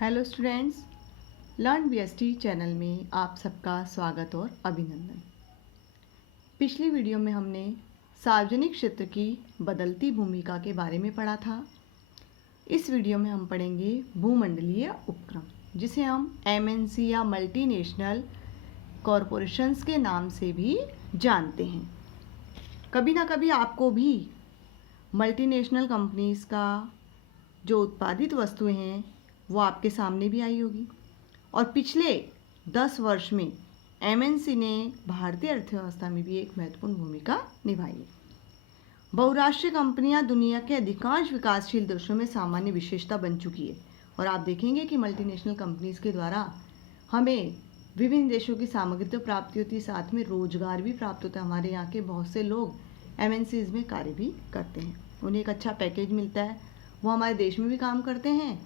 Hello students, learn BST channel में आप सबका स्वागत और अभिनंदन। पिछली वीडियो में हमने सार्वजनिक क्षेत्र की बदलती भूमिका के बारे में पढ़ा था। इस वीडियो में हम पढ़ेंगे भूमंडलीय उपक्रम, जिसे हम एमएनसी या मल्टीनेशनल कॉरपोरेशंस के नाम से भी जानते हैं। कभी ना कभी आपको भी मल्टीनेशनल कंपनीज़ का जो उत्पादित वस्तुएं हैं वो आपके सामने भी आई होगी। और पिछले 10 वर्ष में एमएनसी ने भारतीय अर्थव्यवस्था में भी एक महत्वपूर्ण भूमिका निभाई है। बहुराष्ट्रीय कंपनियां दुनिया के अधिकांश विकासशील देशों में सामान्य विशेषता बन चुकी है। और आप देखेंगे कि मल्टीनेशनल कंपनीज़ के द्वारा हमें विभिन्न देशों की सामग्री तो प्राप्ति होती है, साथ में रोजगार भी प्राप्त होता है। हमारे यहाँ के बहुत से लोग एमएनसीज़ में कार्य भी करते हैं, उन्हें एक अच्छा पैकेज मिलता है, वो हमारे देश में भी काम करते हैं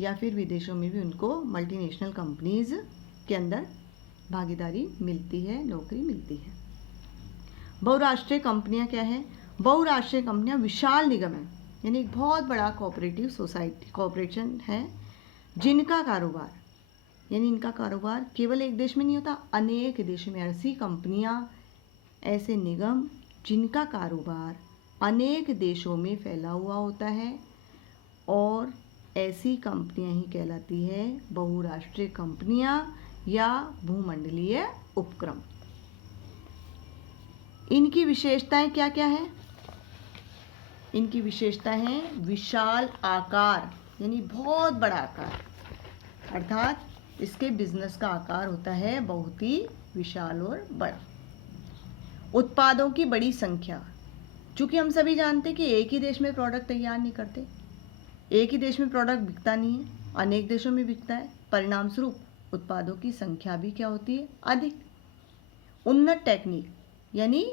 या फिर विदेशों में भी उनको मल्टीनेशनल कंपनीज़ के अंदर भागीदारी मिलती है, नौकरी मिलती है। बहुराष्ट्रीय कंपनियां क्या है? बहुराष्ट्रीय कंपनियां विशाल निगम है, यानी एक बहुत बड़ा कोऑपरेटिव सोसाइटी कॉरपोरेशन है, जिनका कारोबार यानी इनका कारोबार केवल एक देश में नहीं होता, अनेक देशों में। ऐसी कंपनियां, ऐसे निगम जिनका कारोबार अनेक देशों में फैला हुआ होता है, और ऐसी कंपनियां ही कहलाती है बहुराष्ट्रीय कंपनियां या भूमंडलीय उपक्रम। इनकी विशेषताएं क्या क्या है? इनकी विशेषता है विशाल आकार, यानी बहुत बड़ा आकार, अर्थात इसके बिजनेस का आकार होता है बहुत ही विशाल और बड़ा। उत्पादों की बड़ी संख्या, चूंकि हम सभी जानते हैं कि एक ही देश में प्रोडक्ट तैयार नहीं करते, एक ही देश में प्रोडक्ट बिकता नहीं है, अनेक देशों में बिकता है। परिणाम स्वरूप उत्पादों की संख्या भी क्या होती है? अधिक। उन्नत टेक्निक, यानी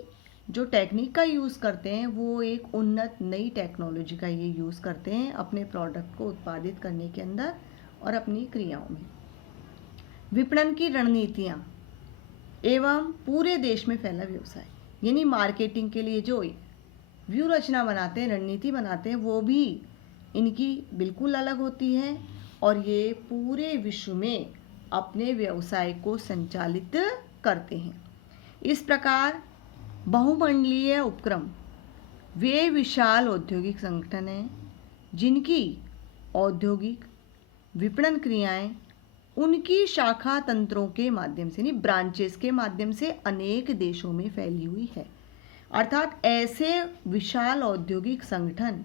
जो टेक्निक का यूज़ करते हैं वो एक उन्नत नई टेक्नोलॉजी का ये यूज़ करते हैं अपने प्रोडक्ट को उत्पादित करने के अंदर और अपनी क्रियाओं में। विपणन की रणनीतियाँ एवं पूरे देश में फैला व्यवसाय, यानी मार्केटिंग के लिए जो व्यूह रचना बनाते हैं, रणनीति बनाते हैं, वो भी इनकी बिल्कुल अलग होती है, और ये पूरे विश्व में अपने व्यवसाय को संचालित करते हैं। इस प्रकार बहुमंडलीय उपक्रम वे विशाल औद्योगिक संगठन हैं जिनकी औद्योगिक विपणन क्रियाएं उनकी शाखा तंत्रों के माध्यम से, यानी ब्रांचेस के माध्यम से अनेक देशों में फैली हुई है। अर्थात ऐसे विशाल औद्योगिक संगठन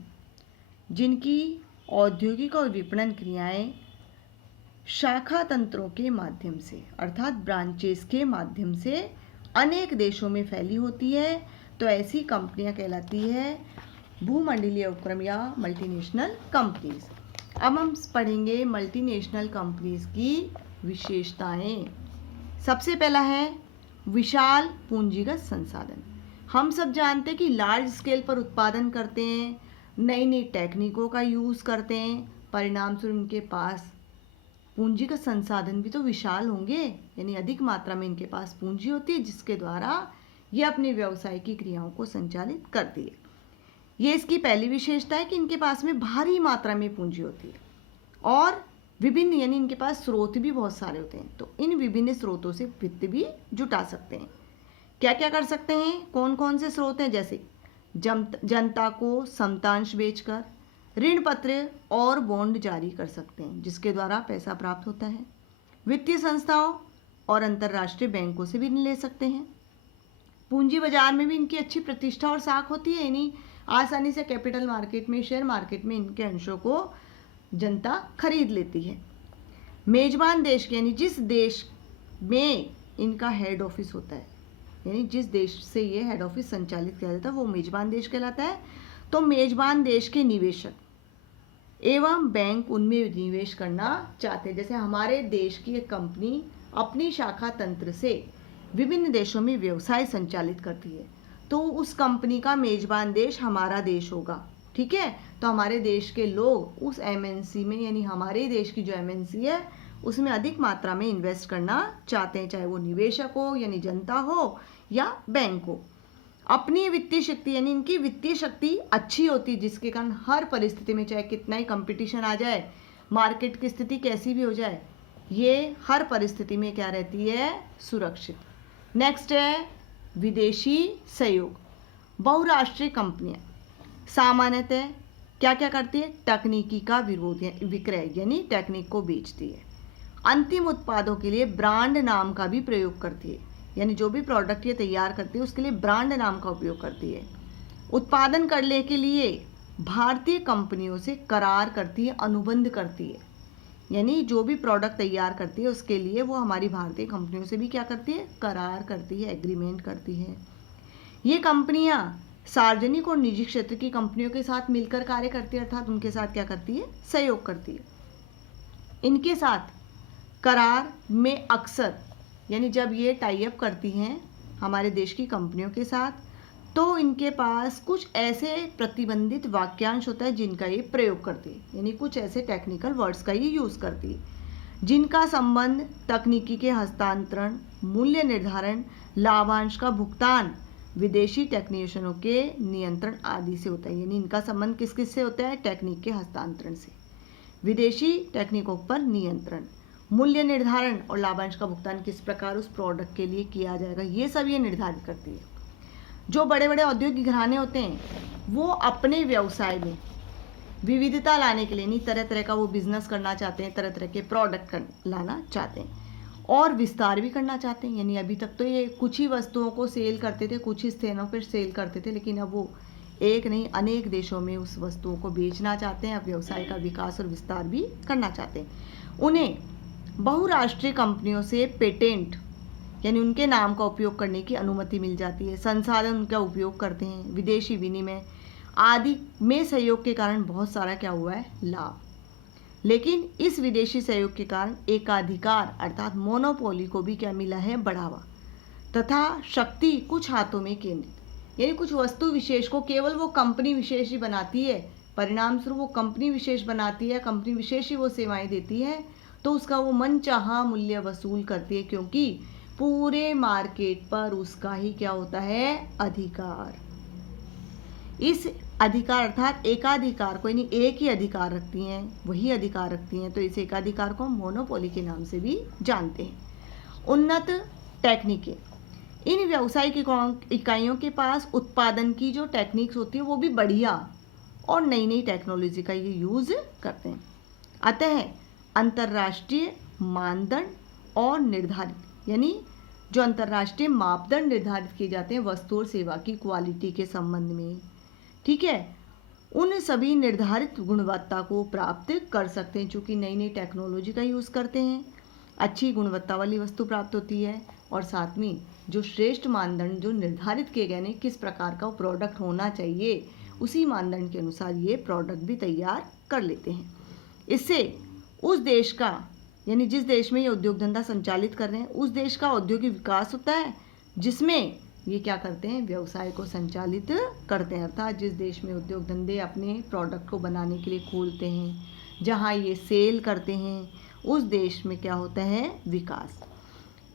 जिनकी औद्योगिक और विपणन क्रियाएं शाखा तंत्रों के माध्यम से, अर्थात ब्रांचेस के माध्यम से अनेक देशों में फैली होती है, तो ऐसी कंपनियां कहलाती है भूमंडलीय उपक्रम या मल्टीनेशनल कंपनीज। अब हम पढ़ेंगे मल्टीनेशनल कंपनीज की विशेषताएं। सबसे पहला है विशाल पूंजीगत संसाधन। हम सब जानते हैं कि लार्ज स्केल पर उत्पादन करते हैं, नई नई टेक्निकों का यूज़ करते हैं, परिणाम स्वरूप इनके पास पूंजीगत संसाधन भी तो विशाल होंगे, यानी अधिक मात्रा में इनके पास पूंजी होती है, जिसके द्वारा ये अपने व्यवसाय की क्रियाओं को संचालित करती है। ये इसकी पहली विशेषता है कि इनके पास में भारी मात्रा में पूंजी होती है और विभिन्न, यानी इनके पास स्रोत भी बहुत सारे होते हैं, तो इन विभिन्न स्रोतों से वित्त भी जुटा सकते हैं। क्या क्या कर सकते हैं? कौन कौन से स्रोत हैं? जैसे जनता को समतांश बेचकर ऋण पत्र और बॉन्ड जारी कर सकते हैं, जिसके द्वारा पैसा प्राप्त होता है। वित्तीय संस्थाओं और अंतर्राष्ट्रीय बैंकों से भी ऋण ले सकते हैं। पूंजी बाजार में भी इनकी अच्छी प्रतिष्ठा और साख होती है, यानी आसानी से कैपिटल मार्केट में, शेयर मार्केट में इनके अंशों को जनता खरीद लेती है। मेजबान देश, यानी जिस देश में इनका हेड ऑफिस होता है, यानी जिस देश से ये हेड ऑफिस संचालित किया जाता है वो मेजबान देश कहलाता है। तो मेजबान देश के निवेशक एवं बैंक उनमें निवेश करना चाहते हैं। जैसे हमारे देश की एक कंपनी अपनी शाखा तंत्र से विभिन्न देशों में व्यवसाय संचालित करती है, तो उस कंपनी का मेजबान देश हमारा देश होगा, ठीक है। तो हमारे देश के लोग उस एमएनसी में, यानी हमारे देश की जो एमएनसी है उसमें अधिक मात्रा में इन्वेस्ट करना चाहते हैं, चाहे वो निवेशक हो, यानी जनता हो, या बैंक हो। अपनी वित्तीय शक्ति, यानी इनकी वित्तीय शक्ति अच्छी होती है, जिसके कारण हर परिस्थिति में, चाहे कितना ही कंपटीशन आ जाए, मार्केट की स्थिति कैसी भी हो जाए, ये हर परिस्थिति में क्या रहती है, सुरक्षित। नेक्स्ट है विदेशी सहयोग। बहुराष्ट्रीय कंपनियां सामान्यतः क्या क्या करती है, तकनीकी का विक्रय यानी टेक्निक को बेचती है। अंतिम उत्पादों के लिए ब्रांड नाम का भी प्रयोग करती है, यानी जो भी प्रोडक्ट ये तैयार करती है उसके लिए ब्रांड नाम का उपयोग करती है। उत्पादन करने के लिए भारतीय कंपनियों से करार करती है, अनुबंध करती है, यानी जो भी प्रोडक्ट तैयार करती है उसके लिए वो हमारी भारतीय कंपनियों से भी क्या करती है, करार करती है, एग्रीमेंट करती है। ये कंपनियां सार्वजनिक और निजी क्षेत्र की कंपनियों के साथ मिलकर कार्य करती है, अर्थात उनके साथ क्या करती है, सहयोग करती है। इनके साथ करार में अक्सर, यानी जब ये टाई अप करती हैं हमारे देश की कंपनियों के साथ, तो इनके पास कुछ ऐसे प्रतिबंधित वाक्यांश होता है जिनका ये प्रयोग करती है, यानी कुछ ऐसे टेक्निकल वर्ड्स का ये यूज़ करती है जिनका संबंध तकनीकी के हस्तांतरण, मूल्य निर्धारण, लाभांश का भुगतान, विदेशी टेक्नीशियनों के नियंत्रण आदि से होता है। यानी इनका संबंध किस किस से होता है, टेक्निक के हस्तांतरण से, विदेशी टेक्निकों पर नियंत्रण, मूल्य निर्धारण और लाभांश का भुगतान किस प्रकार उस प्रोडक्ट के लिए किया जाएगा, ये सब ये निर्धारित करती है। जो बड़े बड़े औद्योगिक घराने होते हैं वो अपने व्यवसाय में विविधता लाने के लिए, नहीं तरह तरह का वो बिजनेस करना चाहते हैं, तरह तरह के प्रोडक्ट लाना चाहते हैं और विस्तार भी करना चाहते हैं। यानी अभी तक तो ये कुछ ही वस्तुओं को सेल करते थे, कुछ ही स्थानों पर सेल करते थे, लेकिन अब वो एक नहीं अनेक देशों में उस वस्तुओं को बेचना चाहते हैं, अब व्यवसाय का विकास और विस्तार भी करना चाहते हैं। उन्हें बहुराष्ट्रीय कंपनियों से पेटेंट यानी उनके नाम का उपयोग करने की अनुमति मिल जाती है, संसाधन उनका उपयोग करते हैं, विदेशी विनिमय आदि में सहयोग के कारण बहुत सारा क्या हुआ है, लाभ। लेकिन इस विदेशी सहयोग के कारण एकाधिकार अर्थात मोनोपोली को भी क्या मिला है, बढ़ावा, तथा शक्ति कुछ हाथों में केंद्रित, यानी कुछ वस्तु विशेष को केवल वो कंपनी विशेष ही बनाती है, परिणाम स्वरूप वो कंपनी विशेष बनाती है, कंपनी विशेष ही वो सेवाएं देती है, तो उसका वो मनचाहा मूल्य वसूल करती है, क्योंकि पूरे मार्केट पर उसका ही क्या होता है, अधिकार। इस अधिकार अर्थात एकाधिकार को, यानी एक ही अधिकार रखती हैं, वही अधिकार रखती हैं, तो इस एकाधिकार को मोनोपोली के नाम से भी जानते हैं। उन्नत टेक्निकें, इन व्यावसायिक इकाइयों के पास उत्पादन की जो टेक्निक्स होती है वो भी बढ़िया और नई नई टेक्नोलॉजी का ये यूज़ करते हैं। अतः अंतर्राष्ट्रीय मानदंड और निर्धारित, यानी जो अंतर्राष्ट्रीय मापदंड निर्धारित किए जाते हैं वस्तु और सेवा की क्वालिटी के संबंध में, ठीक है, उन सभी निर्धारित गुणवत्ता को प्राप्त कर सकते हैं। चूँकि नई नई टेक्नोलॉजी का यूज़ करते हैं, अच्छी गुणवत्ता वाली वस्तु प्राप्त होती है, और साथ में जो श्रेष्ठ मानदंड जो निर्धारित किए गए हैं किस प्रकार का प्रोडक्ट होना चाहिए, उसी मानदंड के अनुसार ये प्रोडक्ट भी तैयार कर लेते हैं। इससे उस देश का, यानी जिस देश में ये उद्योग धंधा संचालित कर रहे हैं उस देश का औद्योगिक विकास होता है, जिसमें ये क्या करते हैं, व्यवसाय को संचालित करते हैं। अर्थात जिस देश में उद्योग धंधे अपने प्रोडक्ट को बनाने के लिए खोलते हैं, जहाँ ये सेल करते हैं, उस देश में क्या होता है, विकास।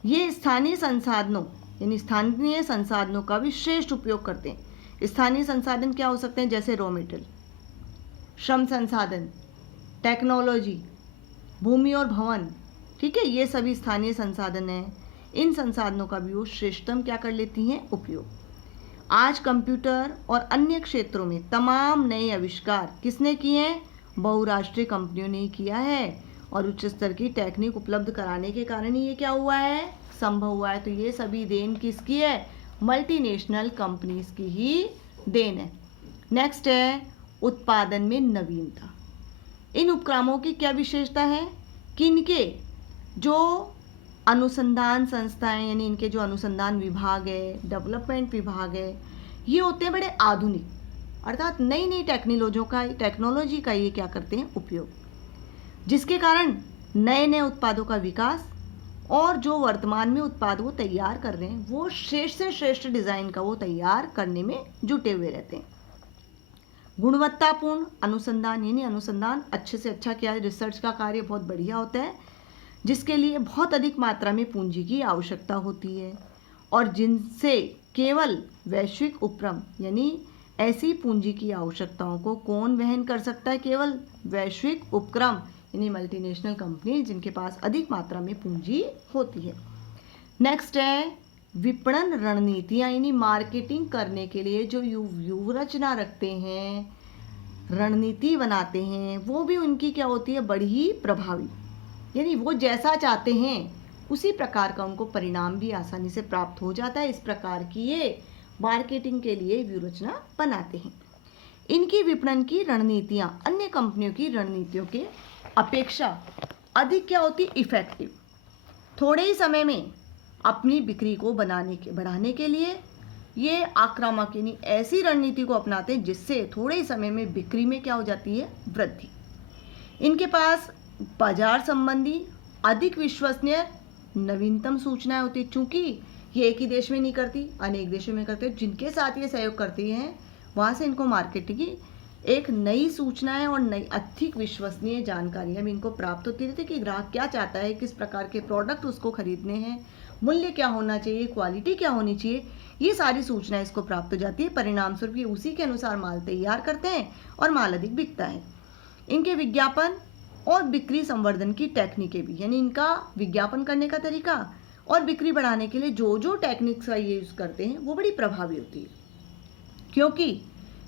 ये स्थानीय संसाधनों यानी स्थानीय संसाधनों का भी श्रेष्ठ उपयोग करते हैं। स्थानीय संसाधन क्या हो सकते हैं, जैसे रॉ मटेरियल, श्रम संसाधन, टेक्नोलॉजी, भूमि और भवन, ठीक है, ये सभी स्थानीय संसाधन हैं। इन संसाधनों का भी वो श्रेष्ठतम क्या कर लेती हैं, उपयोग। आज कंप्यूटर और अन्य क्षेत्रों में तमाम नए आविष्कार किसने किए हैं, बहुराष्ट्रीय कंपनियों ने किया है, और उच्च स्तर की टेक्निक उपलब्ध कराने के कारण ही ये क्या हुआ है, संभव हुआ है। तो ये सभी देन किसकी है, मल्टीनेशनल कंपनीज की ही देन है। नेक्स्ट है उत्पादन में नवीनता। इन उपक्रमों की क्या विशेषता है कि इनके जो अनुसंधान संस्थाएं, यानी इनके जो अनुसंधान विभाग है, डेवलपमेंट विभाग है, ये होते हैं बड़े आधुनिक, अर्थात नई नई टेक्नोलॉजी का ये क्या करते हैं, उपयोग, जिसके कारण नए नए उत्पादों का विकास, और जो वर्तमान में उत्पाद वो तैयार कर रहे हैं वो श्रेष्ठ से श्रेष्ठ डिज़ाइन का वो तैयार करने में जुटे हुए रहते हैं। गुणवत्तापूर्ण अनुसंधान, यानी अनुसंधान अच्छे से अच्छा किया, रिसर्च का कार्य बहुत बढ़िया होता है, जिसके लिए बहुत अधिक मात्रा में पूंजी की आवश्यकता होती है, और जिनसे केवल वैश्विक उपक्रम, यानी ऐसी पूंजी की आवश्यकताओं को कौन वहन कर सकता है, केवल वैश्विक उपक्रम यानी मल्टीनेशनल कंपनी जिनके पास अधिक मात्रा में पूंजी होती है। नेक्स्ट है विपणन रणनीतियाँ, यानी मार्केटिंग करने के लिए जो व्यूह रचना रखते हैं, रणनीति बनाते हैं, वो भी उनकी क्या होती है, बड़ी ही प्रभावी, यानी वो जैसा चाहते हैं उसी प्रकार का उनको परिणाम भी आसानी से प्राप्त हो जाता है। इस प्रकार की ये मार्केटिंग के लिए व्यूह रचना बनाते हैं। इनकी विपणन की रणनीतियाँ अन्य कंपनियों की रणनीतियों के अपेक्षा अधिक क्या होती, इफेक्टिव, थोड़े ही समय में अपनी बिक्री को बढ़ाने के लिए ये आक्रामक यानी ऐसी रणनीति को अपनाते हैं जिससे थोड़े ही समय में बिक्री में क्या हो जाती है, वृद्धि। इनके पास बाजार संबंधी अधिक विश्वसनीय नवीनतम सूचनाएं होती, चूंकि ये एक ही देश में नहीं करती, अनेक देशों में करते हैं। जिनके साथ ये सहयोग करती हैं वहाँ से इनको मार्केटिंग की एक नई सूचनाएं और नई अधिक विश्वसनीय जानकारियां भी इनको प्राप्त होती रहती है कि ग्राहक क्या चाहता है, किस प्रकार के प्रोडक्ट उसको खरीदने हैं, मूल्य क्या होना चाहिए, क्वालिटी क्या होनी चाहिए, ये सारी सूचनाएं इसको प्राप्त हो जाती है। परिणाम स्वरूप ये उसी के अनुसार माल तैयार करते हैं और माल अधिक बिकता है। इनके विज्ञापन और बिक्री संवर्धन की टेक्निकें भी, यानी इनका विज्ञापन करने का तरीका और बिक्री बढ़ाने के लिए जो जो टेक्निक्स का ये यूज़ करते हैं वो बड़ी प्रभावी होती है, क्योंकि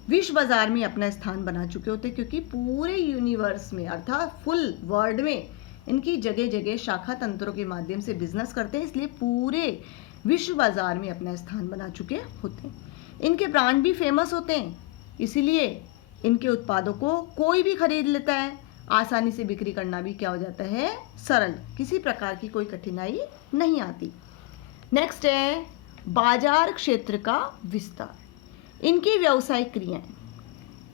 विश्व बाजार में अपना स्थान बना चुके होते हैं, क्योंकि पूरे यूनिवर्स में अर्थात फुल वर्ल्ड में इनकी जगह जगह शाखा तंत्रों के माध्यम से बिजनेस करते हैं, इसलिए पूरे विश्व बाजार में अपना स्थान बना चुके होते हैं। इनके ब्रांड भी फेमस होते हैं, इसीलिए इनके उत्पादों को कोई भी खरीद लेता है, आसानी से बिक्री करना भी क्या हो जाता है, सरल, किसी प्रकार की कोई कठिनाई नहीं आती। नेक्स्ट है बाजार क्षेत्र का विस्तार। इनकी व्यावसायिक क्रियाएं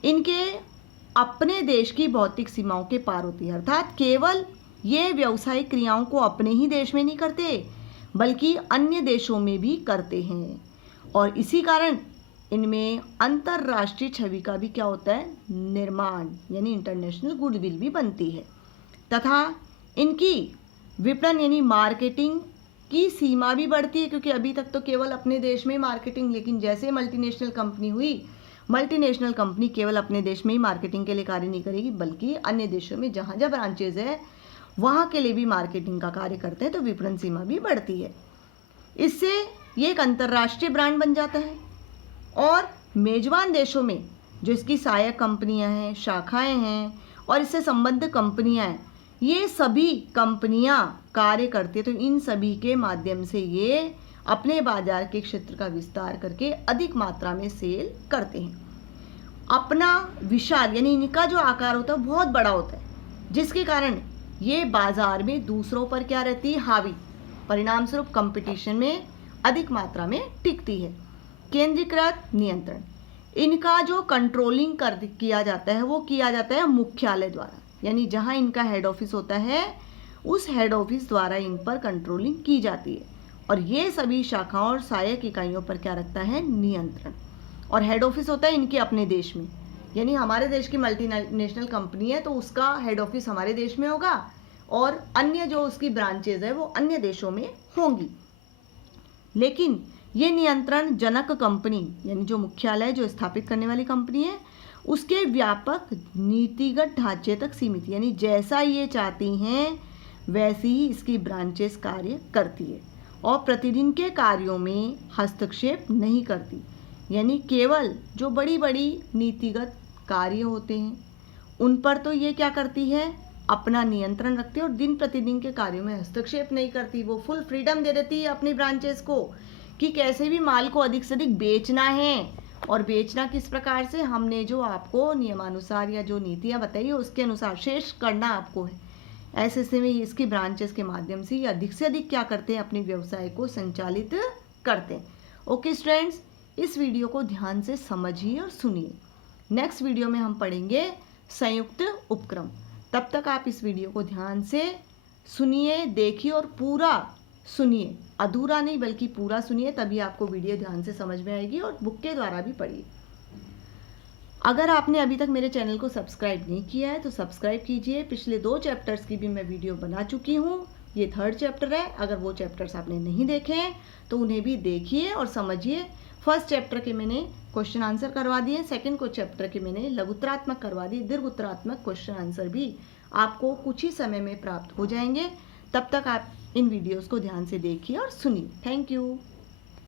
इनके अपने देश की भौतिक सीमाओं के पार होती है, अर्थात केवल ये व्यावसायिक क्रियाओं को अपने ही देश में नहीं करते बल्कि अन्य देशों में भी करते हैं, और इसी कारण इनमें अंतर्राष्ट्रीय छवि का भी क्या होता है, निर्माण, यानी इंटरनेशनल गुडविल भी बनती है। तथा इनकी विपणन यानी मार्केटिंग की सीमा भी बढ़ती है, क्योंकि अभी तक तो केवल अपने देश में मार्केटिंग, लेकिन जैसे मल्टीनेशनल कंपनी हुई, मल्टीनेशनल कंपनी केवल अपने देश में ही मार्केटिंग के लिए कार्य नहीं करेगी बल्कि अन्य देशों में जहाँ जहाँ ब्रांचेज है वहाँ के लिए भी मार्केटिंग का कार्य करते हैं, तो विपणन सीमा भी बढ़ती है। इससे ये एक अंतर्राष्ट्रीय ब्रांड बन जाता है और मेजबान देशों में जो इसकी सहायक कंपनियां हैं, शाखाएं हैं और इससे संबद्ध कंपनियां हैं, ये सभी कंपनियां कार्य करती है, तो इन सभी के माध्यम से ये अपने बाजार के क्षेत्र का विस्तार करके अधिक मात्रा में सेल करते हैं। अपना विशाल यानी इनका जो आकार होता है बहुत बड़ा होता है, जिसके कारण ये बाजार में दूसरों पर क्या रहती है, हावी, परिणाम स्वरूप कंपटीशन में अधिक मात्रा में टिकती है। केंद्रीकृत नियंत्रण, इनका जो कंट्रोलिंग किया जाता है वो किया जाता है मुख्यालय द्वारा, यानी जहां इनका हेड ऑफिस होता है उस हेड ऑफिस द्वारा इन पर कंट्रोलिंग की जाती है, और ये सभी शाखाओं और सहायक इकाइयों पर क्या रखता है, नियंत्रण। और हेड ऑफिस होता है इनके अपने देश में, यानी हमारे देश की मल्टीनेशनल कंपनी है तो उसका हेड ऑफिस हमारे देश में होगा और अन्य जो उसकी ब्रांचेज है वो अन्य देशों में होंगी। लेकिन ये नियंत्रण जनक कंपनी यानी जो मुख्यालय जो स्थापित करने वाली कंपनी है उसके व्यापक नीतिगत ढांचे तक सीमित, यानी जैसा ये चाहती हैं वैसी ही इसकी ब्रांचेस कार्य करती है और प्रतिदिन के कार्यों में हस्तक्षेप नहीं करती, यानी केवल जो बड़ी बड़ी नीतिगत कार्य होते हैं उन पर तो ये क्या करती है, अपना नियंत्रण रखती है और दिन प्रतिदिन के कार्यों में हस्तक्षेप नहीं करती। वो फुल फ्रीडम दे देती है अपनी ब्रांचेस को कि कैसे भी माल को अधिक से अधिक बेचना है, और बेचना किस प्रकार से, हमने जो आपको नियमानुसार या जो नीतियाँ बताई है उसके अनुसार शेष करना आपको है। ऐसे में इसकी ब्रांचेस के माध्यम से ये अधिक से अधिक क्या करते हैं, अपने व्यवसाय को संचालित करते हैं। ओके स्टूडेंट्स, इस वीडियो को ध्यान से समझिए और सुनिए। नेक्स्ट वीडियो में हम पढ़ेंगे संयुक्त उपक्रम। तब तक आप इस वीडियो को ध्यान से सुनिए, देखिए और पूरा सुनिए, अधूरा नहीं बल्कि पूरा सुनिए, तभी आपको वीडियो ध्यान से समझ में आएगी और बुक के द्वारा भी पढ़िए। अगर आपने अभी तक मेरे चैनल को सब्सक्राइब नहीं किया है तो सब्सक्राइब कीजिए। पिछले 2 चैप्टर्स की भी मैं वीडियो बना चुकी हूँ, ये 3rd चैप्टर है। अगर वो चैप्टर्स आपने नहीं देखे हैं तो उन्हें भी देखिए और समझिए। फर्स्ट चैप्टर के मैंने क्वेश्चन आंसर करवा दिए, सेकंड को चैप्टर के मैंने लघुत्तरात्मक करवा दिए, दीर्घ उत्तरात्मक क्वेश्चन आंसर भी आपको कुछ ही समय में प्राप्त हो जाएंगे। तब तक आप इन वीडियोस को ध्यान से देखिए और सुनिए। Thank you.